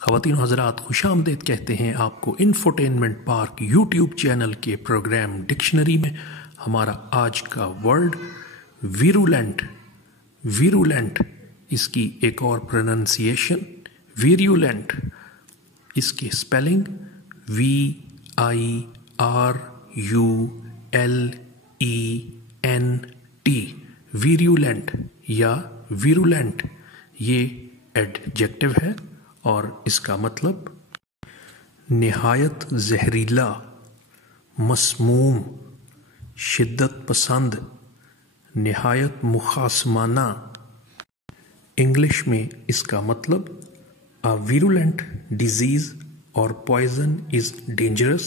ख़वातीन और हज़रात, खुशामदीद कहते हैं आपको इंफोटेनमेंट पार्क यूट्यूब चैनल के प्रोग्राम डिक्शनरी में। हमारा आज का वर्ड वीरुलेंट। वीरुलेंट इसकी एक और प्रोनंसिएशन वीरुलेंट, इसकी स्पेलिंग VIRULENT। वीरुलेंट या वीरुलेंट ये एडजेक्टिव है और इसका मतलब निहायत जहरीला, मसमूम, शिद्दत पसंद, निहायत मुखासमाना। इंग्लिश में इसका मतलब A virulent disease or poison is dangerous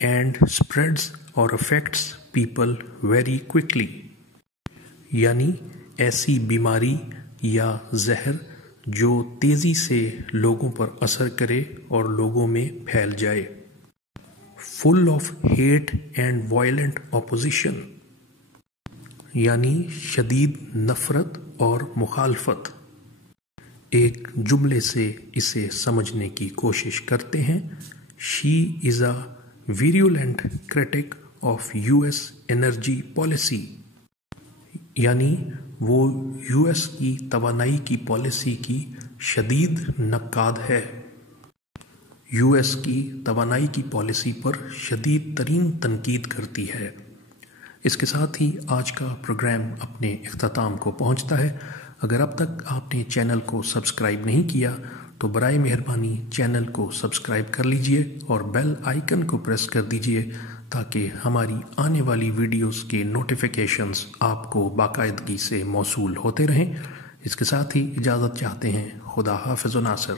and spreads or affects people very quickly। यानी ऐसी बीमारी या जहर जो तेज़ी से लोगों पर असर करे और लोगों में फैल जाए। Full of hate and violent opposition, यानी शदीद नफ़रत और मुखालफत। एक जुमले से इसे समझने की कोशिश करते हैं। She is a virulent critic of US energy policy, यानी वो US की तवानाई की पॉलिसी की शदीद नक्काद है। US की तवानाई की पॉलिसी पर शदीद तरीन तनकीद करती है। इसके साथ ही आज का प्रोग्राम अपने इख्तिताम को पहुंचता है। अगर अब तक आपने चैनल को सब्सक्राइब नहीं किया तो बराए मेहरबानी चैनल को सब्सक्राइब कर लीजिए और बेल आइकन को प्रेस कर दीजिए ताकि हमारी आने वाली वीडियोस के नोटिफिकेशंस आपको बाकायदगी से मौसूल होते रहें। इसके साथ ही इजाज़त चाहते हैं। खुदा हाफ़िज़ व नासिर।